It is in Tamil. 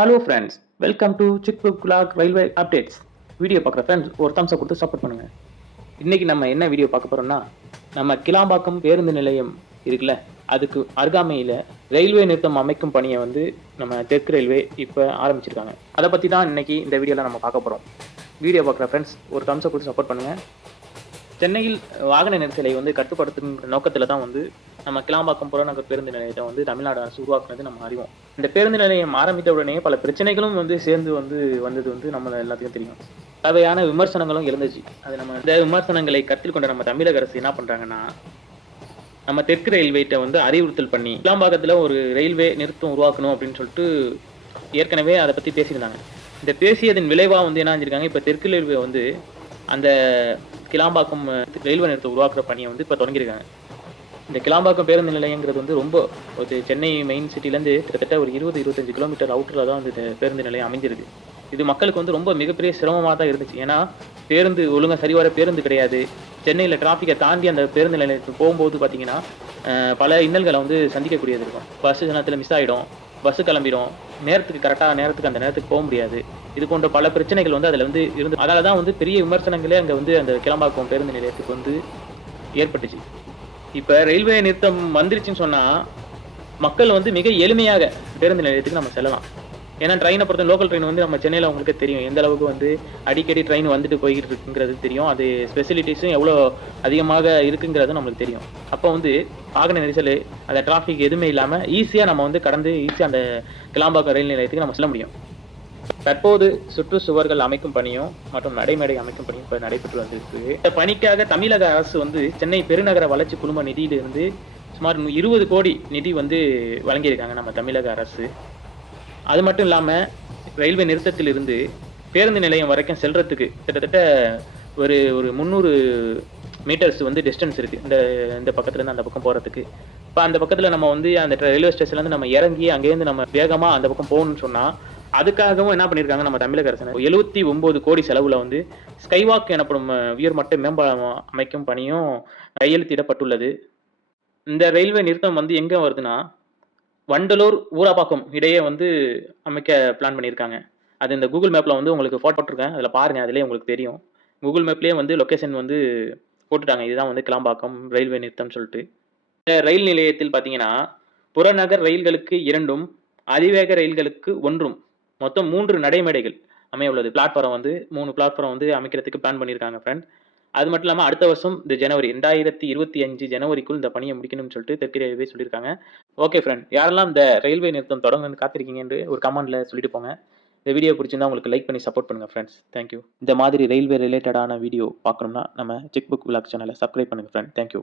ஹலோ ஃப்ரெண்ட்ஸ், வெல்கம் டு சிக் புக் vlog ரயில்வே அப்டேட்ஸ். வீடியோ பார்க்குற ஃப்ரெண்ட்ஸ் ஒரு தம்ஸ் அப் கொடுத்து சப்போர்ட் பண்ணுங்க. இன்னைக்கு நம்ம என்ன வீடியோ பார்க்க போறோம்னா, நம்ம கிளாம்பாக்கம் பேருந்து நிலையம் இருக்குல்ல, அதுக்கு அருகாமையில் ரயில்வே நிறுத்தம் அமைக்கும் பணியை வந்து நம்ம தெற்கு ரயில்வே இப்போ ஆரம்பிச்சிருக்காங்க. அதை பற்றி தான் இன்னைக்கு இந்த வீடியோவில் நம்ம பார்க்க போகிறோம். வீடியோ பார்க்குற ஃப்ரெண்ட்ஸ் ஒரு தம்ஸ் அப் கொடுத்து சப்போர்ட் பண்ணுங்கள். சென்னையில் வாகன நெரிசலை வந்து கட்டுப்படுத்தும் நோக்கத்தில் தான் வந்து நம்ம கிளாம்பாக்கம் புறநகர் பேருந்து நிலையத்தை வந்து தமிழ்நாடு அரசு உருவாக்குனது நம்ம அறிவோம். இந்த பேருந்து நிலையம் ஆரம்பித்த உடனே பல பிரச்சனைகளும் வந்து சேர்ந்து வந்தது வந்து நம்ம எல்லாத்துக்கும் தெரியும். தேவையான விமர்சனங்களும் எழுந்துச்சு. அது நம்ம இந்த விமர்சனங்களை கருத்தில் கொண்ட நம்ம தமிழக அரசு என்ன பண்றாங்கன்னா, நம்ம தெற்கு ரயில்வேட்ட வந்து அறிவுறுத்தல் பண்ணி கிளாம்பாக்கத்தில் ஒரு ரயில்வே நிறுத்தம் உருவாக்கணும் அப்படின்னு சொல்லிட்டு ஏற்கனவே அதை பற்றி பேசியிருந்தாங்க. இந்த பேசியதன் விளைவாக வந்து என்ன செஞ்சிருக்காங்க, இப்போ தெற்கு ரயில்வே வந்து அந்த கிளாம்பாக்கம் ரயில்வே நிறுத்தம் உருவாக்குற பணியை வந்து இப்போ தொடங்கியிருக்காங்க. இந்த கிளாம்பாக்கம் பேருந்து நிலையங்கிறது வந்து ரொம்ப ஒரு சென்னை மெயின் சிட்டிலேருந்து கிட்டத்தட்ட ஒரு 20-25 கிலோமீட்டர் அவுட்டரில் தான் வந்து இந்த பேருந்து நிலையம் அமைஞ்சிருக்கு. இது மக்களுக்கு வந்து ரொம்ப மிகப்பெரிய சிரமமாக தான் இருந்துச்சு. ஏன்னா பேருந்து ஒழுங்காக சரிவர பேருந்து கிடையாது. சென்னையில் டிராஃபிக்கை தாண்டி அந்த பேருந்து நிலையத்துக்கு போகும்போது பார்த்தீங்கன்னா பல இன்னல்களை வந்து சந்திக்கக்கூடியது இருக்கும். பஸ்ஸு நேரத்தில் மிஸ் ஆகிடும், பஸ்ஸு கிளம்பிடும், கரெக்டாக நேரத்துக்கு அந்த நேரத்துக்கு போக முடியாது. இது போன்ற பல பிரச்சனைகள் வந்து அதில் வந்து இருந்து, அதனால தான் வந்து பெரிய விமர்சனங்களே அங்கே வந்து அந்த கிளாம்பாக்கம் பேருந்து நிலையத்துக்கு வந்து ஏற்பட்டுச்சு. இப்போ ரயில்வே நிறுத்தம் வந்துருச்சுன்னு சொன்னால் மக்கள் வந்து மிக எளிமையாக பேருந்து நிலையத்துக்கு நம்ம செல்லலாம். ஏன்னா ட்ரெயினை பொறுத்த லோக்கல் ட்ரெயின் வந்து நம்ம சென்னையில் உங்களுக்கு தெரியும் எந்த அளவுக்கு வந்து அடிக்கடி ட்ரெயின் வந்துட்டு போய்கிட்டு இருக்குங்கிறது தெரியும். அது ஃபெசிலிட்டிஸும் எவ்வளோ அதிகமாக இருக்குங்கிறது நம்மளுக்கு தெரியும். அப்போ வந்து வாகன நெரிசல் அந்த டிராஃபிக் எதுவுமே இல்லாமல் ஈஸியாக நம்ம வந்து கடந்து ஈஸியாக அந்த கிளாம்பாக்கம் ரயில் நிலையத்துக்கு நம்ம செல்ல முடியும். தற்போது சுற்றுச்சுவர்கள் அமைக்கும் பணியும் மற்றும் நடைமேடை அமைக்கும் பணியும் இப்போ நடைபெற்று வந்திருக்கு. இந்த பணிக்காக தமிழக அரசு வந்து சென்னை பெருநகர வளர்ச்சி குழும நிதியிலிருந்து சுமார் 20 கோடி நிதி வந்து வழங்கியிருக்காங்க நம்ம தமிழக அரசு. அது மட்டும் இல்லாமல் ரயில்வே நிறுத்தத்திலிருந்து பேருந்து நிலையம் வரைக்கும் செல்றதுக்கு கிட்டத்தட்ட ஒரு 300 மீட்டர்ஸ் வந்து டிஸ்டன்ஸ் இருக்குது இந்த பக்கத்துலேருந்து அந்த பக்கம் போகிறதுக்கு. இப்போ அந்த பக்கத்தில் நம்ம வந்து அந்த ரயில்வே ஸ்டேஷன்லேருந்து நம்ம இறங்கி அங்கேருந்து நம்ம வேகமாக அந்த பக்கம் போகணும்னு சொன்னால் அதுக்காகவும் என்ன பண்ணியிருக்காங்க நம்ம தமிழக அரசு 79 கோடி செலவுல வந்து ஸ்கைவாக் எனப்படும் உயர்மட்ட மேம்பாலம் அமைக்கும் பணியும் கையெழுத்திடப்பட்டுள்ளது. இந்த ரயில்வே நிறுத்தம் வந்து எங்க வருதுன்னா, வண்டலூர் ஊராப்பாக்கம் இடையே வந்து அமைக்க பிளான் பண்ணியிருக்காங்க. அது இந்த கூகுள் மேப்ல வந்து உங்களுக்கு போட்டோ போட்டிருக்கேன், அதில் பாருங்க, அதிலே உங்களுக்கு தெரியும். கூகுள் மேப்லேயே வந்து லொக்கேஷன் வந்து போட்டுட்டாங்க, இதுதான் வந்து கிளாம்பாக்கம் ரயில்வே நிறுத்தம் சொல்லிட்டு. இந்த ரயில் நிலையத்தில் பார்த்தீங்கன்னா புறநகர் ரயில்களுக்கு 2ம் அதிவேக ரயில்களுக்கு 1ம் மொத்தம் 3 நடைமேடைகள் அமைய உள்ளது. பிளாட்ஃபாரம் வந்து 3 பிளாட்ஃபாரம் வந்து அமைக்கிறதுக்கு பிளான் பண்ணியிருக்காங்க ஃப்ரெண்ட். அது மட்டும் இல்லாமல் அடுத்த வருஷம் இந்த ஜனவரி 2025 ஜனவரிக்குள் இந்த பணியை முடிக்கணும்னு சொல்லிட்டு தெற்கு ரயில்வே சொல்லியிருக்காங்க. ஓகே ஃப்ரெண்ட், யாரெல்லாம் இந்த ரயில்வே நிறுத்தம் தொடங்க காத்திருக்கீங்கன்னு ஒரு கமெண்ட்ல சொல்லிட்டு போங்க. இந்த வீடியோ பிடிச்சிருந்தா உங்களுக்கு லைக் பண்ணி சப்போர்ட் பண்ணுங்க ஃப்ரெண்ட்ஸ். தேங்க்யூ. இந்த மாதிரி ரயில்வே ரிலேட்டடான வீடியோ பார்க்கணும்னா நம்ம சிக் புக் vlog சேனலை சப்ஸ்கிரைப் பண்ணுங்க ஃப்ரெண்ட். தேங்க்யூ.